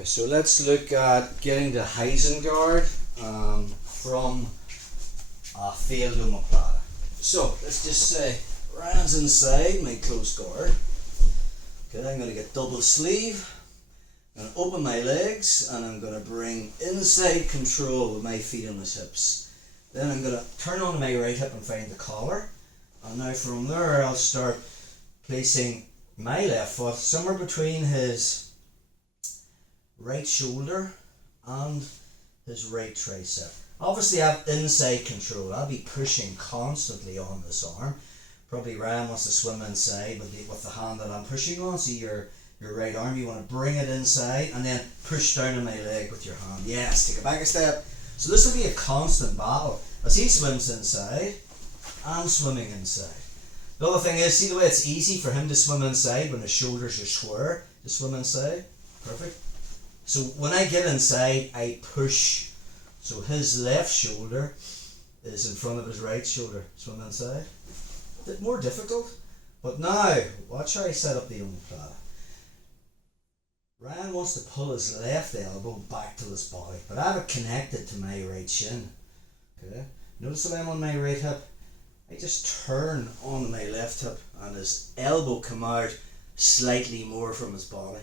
Okay, so let's look at getting the Heisen guard from a failed Omoplata. So let's just say Ryan's inside my close guard. Okay, I'm going to get double sleeve. I'm going to open my legs and I'm going to bring inside control with my feet on his hips. Then I'm going to turn on my right hip and find the collar. And now from there I'll start placing my left foot somewhere between his right shoulder and his right tricep. Obviously I have inside control. I'll be pushing constantly on this arm. Probably Ryan wants to swim inside with the hand that I'm pushing on. See your right arm, you want to bring it inside and then push down on my leg with your hand. Yes, take it back a step. So this will be a constant battle. As he swims inside, I'm swimming inside. The other thing is, see the way it's easy for him to swim inside when his shoulders are square, to swim inside? Perfect. So when I get inside, I push. So his left shoulder is in front of his right shoulder. Swim inside. A bit more difficult. But now, watch how I set up the Omoplata. Ryan wants to pull his left elbow back to his body, but I have it connected to my right shin. Okay. Notice that I'm on my right hip. I just turn on my left hip and his elbow come out slightly more from his body.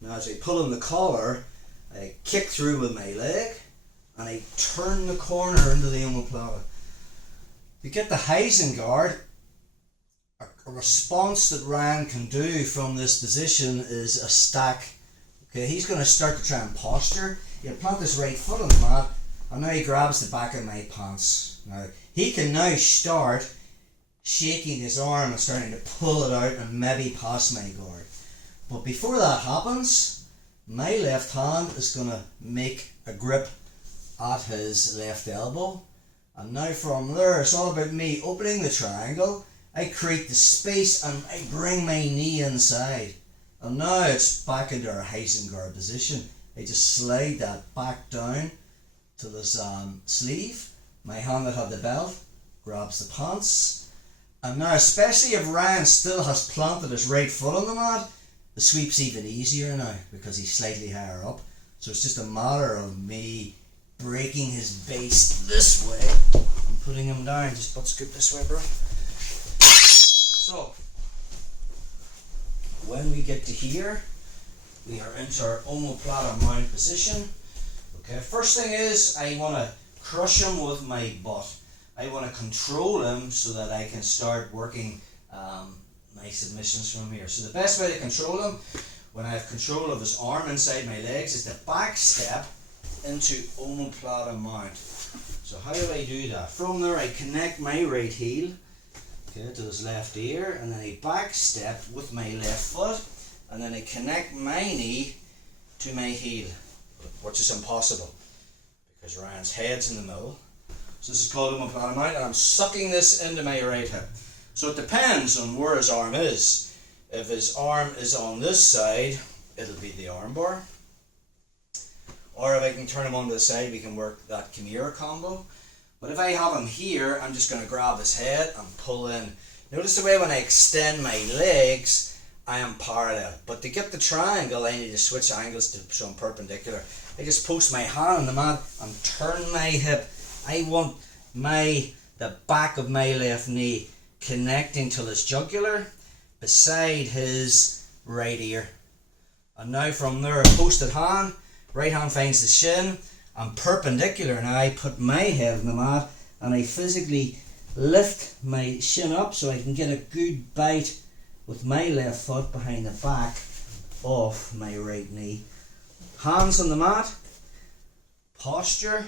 Now as I pull on the collar, I kick through with my leg and I turn the corner into the Omoplata. You get the Heisen guard, a response that Ryan can do from this position is a stack. Okay, he's going to start to try and posture. He'll plant his right foot on the mat and now he grabs the back of my pants. Now he can now start shaking his arm and starting to pull it out and maybe pass my guard. But before that happens, my left hand is going to make a grip at his left elbow. And now from there, it's all about me opening the triangle. I create the space and I bring my knee inside. And now it's back into our Heisen guard position. I just slide that back down to this sleeve. My hand that had the belt grabs the pants. And now, especially if Ryan still has planted his right foot on the mat, the sweep's even easier now because he's slightly higher up. So it's just a matter of me breaking his base this way and putting him down. Just butt scoop this way, bro. So, when we get to here, we are into our Omoplata mount position. Okay, first thing is I want to crush him with my butt. I want to control him so that I can start working my submissions from here. So the best way to control him, when I have control of his arm inside my legs, is to back step into Omoplata mount. So how do I do that? From there I connect my right heel, okay, to his left ear, and then I back step with my left foot, and then I connect my knee to my heel, which is impossible because Ryan's head's in the middle. So this is called Omoplata mount, and I'm sucking this into my right hip. So it depends on where his arm is. If his arm is on this side, it'll be the arm bar. Or if I can turn him on to the side, we can work that Chimera combo. But if I have him here, I'm just going to grab his head and pull in. Notice the way when I extend my legs, I am parallel. But to get the triangle, I need to switch angles to so I'm perpendicular. I just post my hand on the mat and turn my hip. I want the back of my left knee connecting to his jugular beside his right ear. And now from there, a posted hand, right hand finds the shin. I'm perpendicular now. I put my head on the mat and I physically lift my shin up so I can get a good bite with my left foot behind the back of my right knee. Hands on the mat, posture.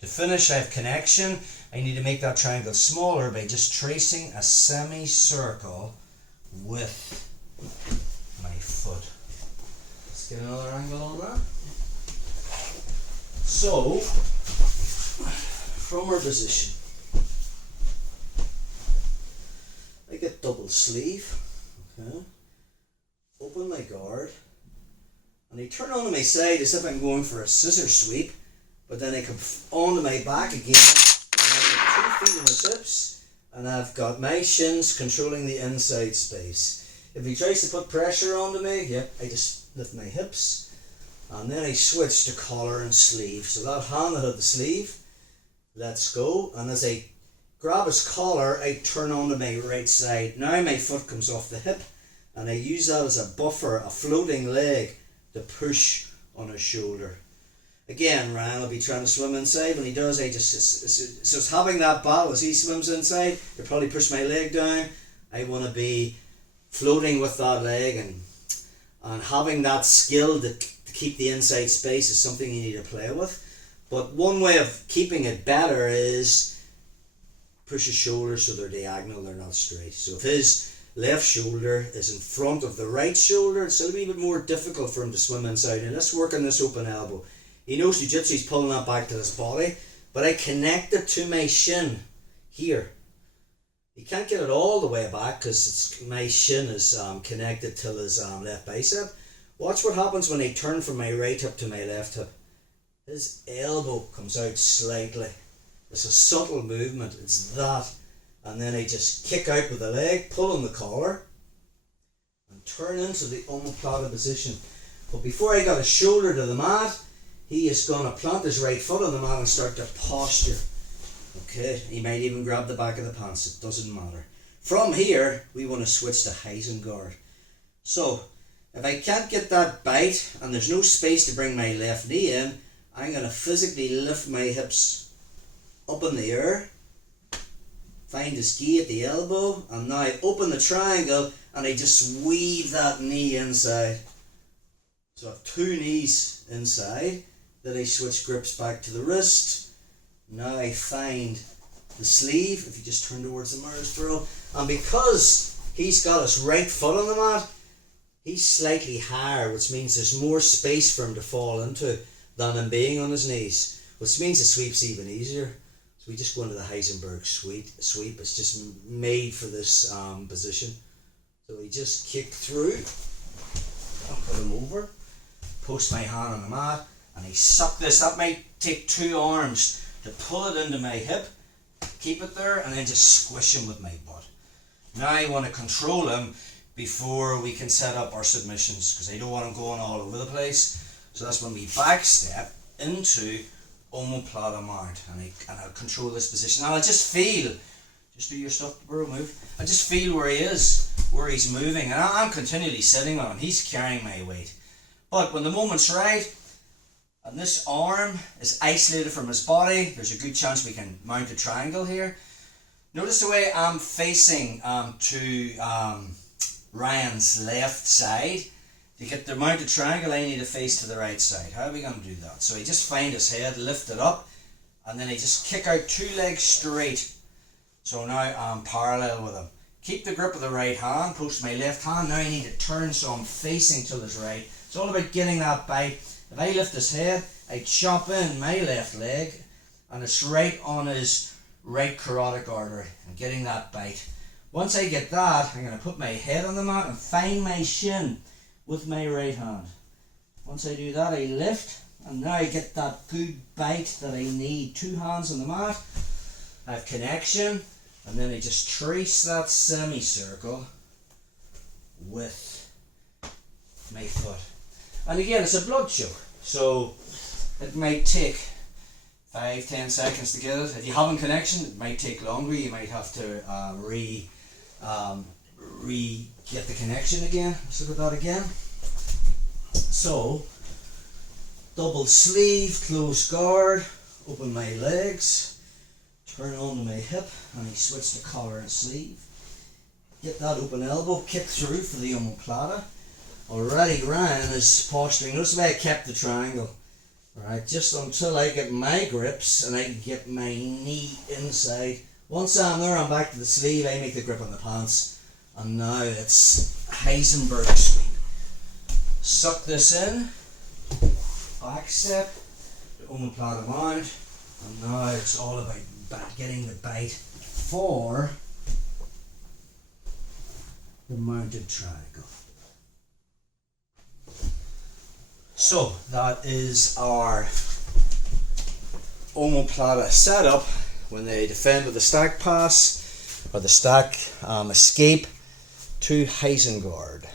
To finish, I have connection. I need to make that triangle smaller by just tracing a semicircle with my foot. Let's get another angle on that. So, from our position, I get double sleeve, okay, open my guard, and I turn onto my side as if I'm going for a scissor sweep, but then I come onto my back again, and I've got 2 feet on his hips, and I've got my shins controlling the inside space. If he tries to put pressure onto me, I just lift my hips, and then I switch to collar and sleeve. So that hand that had the sleeve lets go, and as I grab his collar, I turn onto my right side. Now my foot comes off the hip, and I use that as a buffer, a floating leg, to push on his shoulder. Again, Ryan will be trying to swim inside. When he does, I just having that battle as he swims inside. He'll probably push my leg down. I want to be floating with that leg, and having that skill to keep the inside space is something you need to play with. But one way of keeping it better is push his shoulders so they're diagonal, they're not straight. So if his left shoulder is in front of the right shoulder, it's a little bit more difficult for him to swim inside. And let's work on this open elbow. He knows jiu-jitsu, he's pulling that back to his body, but I connect it to my shin here. He can't get it all the way back because my shin is connected to his left bicep. Watch what happens when I turn from my right hip to my left hip. His elbow comes out slightly. It's a subtle movement, it's that. And then I just kick out with the leg, pull on the collar, and turn into the omoplata position. But before I got his shoulder to the mat, he is going to plant his right foot on the mat and start to posture. Okay, he might even grab the back of the pants, it doesn't matter. From here, we want to switch to Heisen guard. So, if I can't get that bite and there's no space to bring my left knee in, I'm going to physically lift my hips up in the air, find his gi at the elbow, and now I open the triangle and I just weave that knee inside. So I have two knees inside. Then I switch grips back to the wrist. Now I find the sleeve, if you just turn towards the mirrors, bro. And because he's got his right foot on the mat, he's slightly higher, which means there's more space for him to fall into than him being on his knees, which means the sweep's even easier. So we just go into the Heisenberg sweep. It's just made for this position. So we just kick through, I'll put him over, post my hand on the mat, and I suck this. That might take 2 arms to pull it into my hip, keep it there, and then just squish him with my butt. Now I want to control him before we can set up our submissions, because I don't want him going all over the place. So that's when we back step into omoplata mount, and I'll control this position. Now I just feel, just do your stuff, bro, move. I just feel where he is, where he's moving, and I'm continually sitting on him. He's carrying my weight. But when the moment's right, and this arm is isolated from his body, there's a good chance we can mount a triangle here. Notice the way I'm facing to Ryan's left side. To get the mounted triangle, I need to face to the right side. How are we going to do that? So I just find his head, lift it up, and then I just kick out 2 legs straight. So now I'm parallel with him. Keep the grip of the right hand, post my left hand. Now I need to turn so I'm facing to his right. It's all about getting that bite. If I lift his head, I chop in my left leg, and it's right on his right carotid artery, and getting that bite. Once I get that, I'm going to put my head on the mat and find my shin with my right hand. Once I do that, I lift, and now I get that good bite that I need. 2 hands on the mat, I have connection, and then I just trace that semicircle with my foot. And again, it's a blood choke, so it might take 5-10 seconds to get it. If you haven't connection, it might take longer. You might have to get the connection again. Let's look at that again. So, double sleeve, close guard, open my legs, turn onto my hip, and I switch to collar and sleeve. Get that open elbow, kick through for the omoplata. Already Ryan is posturing. Notice the way I kept the triangle. Alright, just until I get my grips and I can get my knee inside. Once I'm there, I'm back to the sleeve. I make the grip on the pants. And now it's Heisenberg sweep. Suck this in. Back step. The omoplata mount. And now it's all about getting the bite for the mounted triangle. So that is our omoplata setup when they defend with the stack pass or the stack escape to Heisen guard.